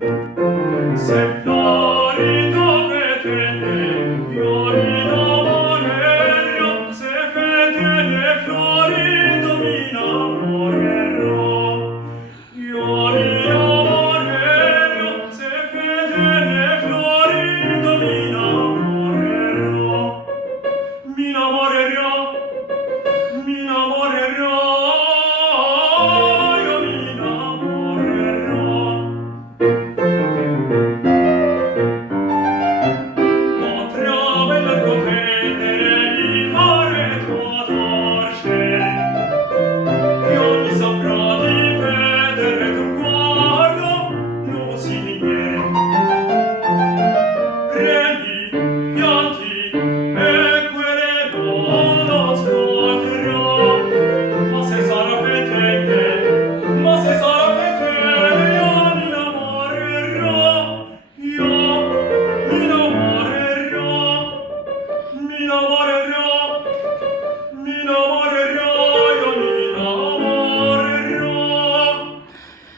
Se florido vedete, io mi innamorerò, se vedete florido mi innamorerò. Io mi innamorerò, se vedete florido mi innamorerò. Mi innamorerò, mi innamorerò, io mi innamorerò.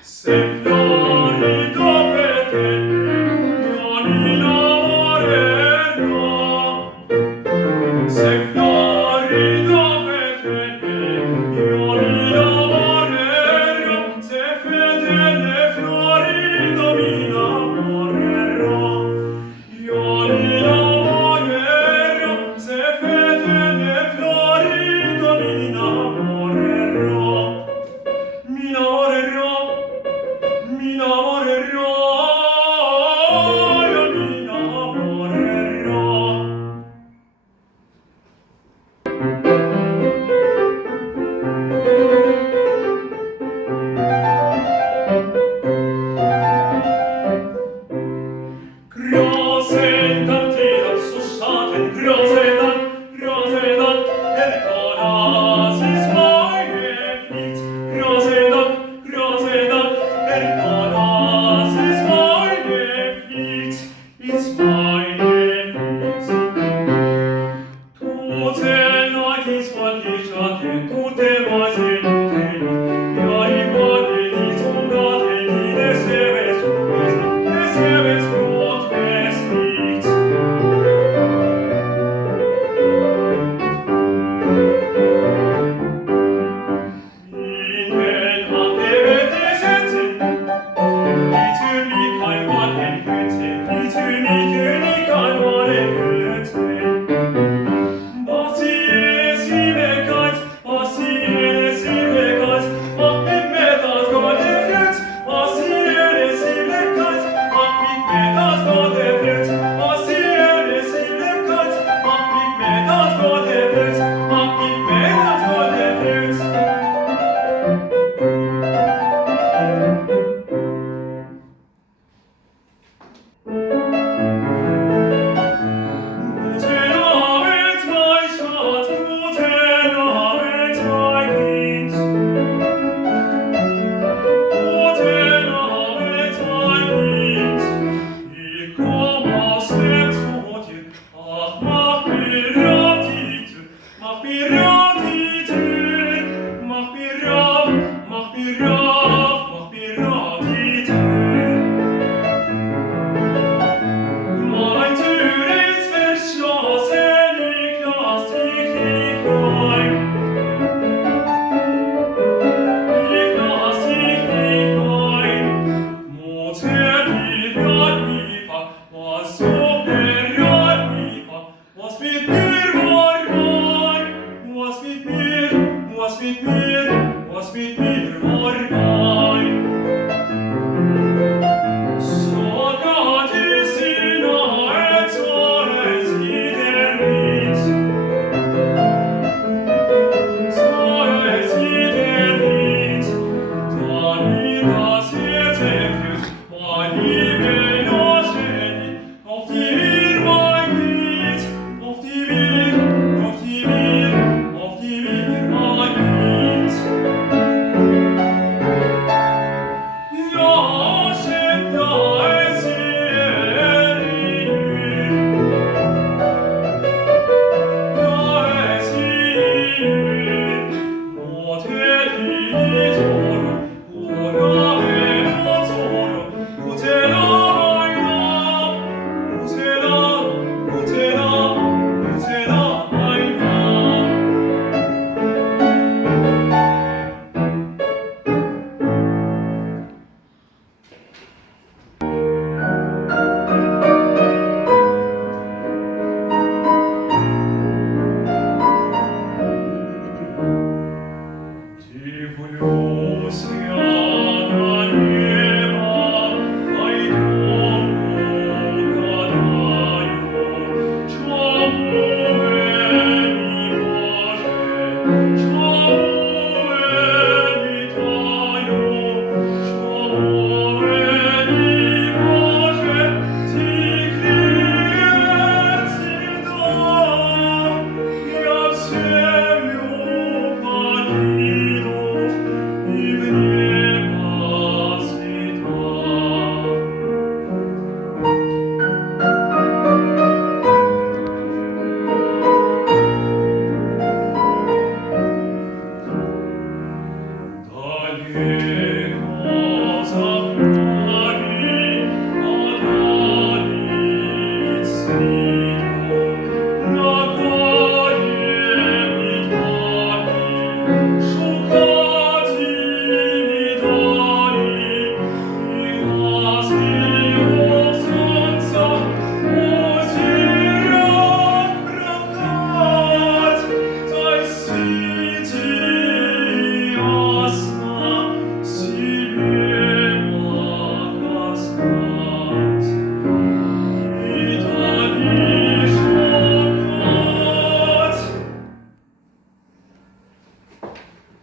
Se florido vedete, io mi innamorerò. Se florido vedete, io mi innamorerò. Se vedete florido mi innamorerò. Io mi innamorerò. Se vedete florido mi innamorerò. Mi innamorerò. Mi innamorerò, io mi innamorerò. Größendank dir zu Schatten, Größendank, Größendank, das ist meine Pflicht. Größendank, Größendank, das ist meine Pflicht, ist meine Pflicht. Tutte Leute voll die Schatten, tutte Weise ja, ich wollte die Zungate, die des Heeres Brot, des Heeres Brot bestiegt. In den Hand der Welt setzen, die für mich kein Wort enthält.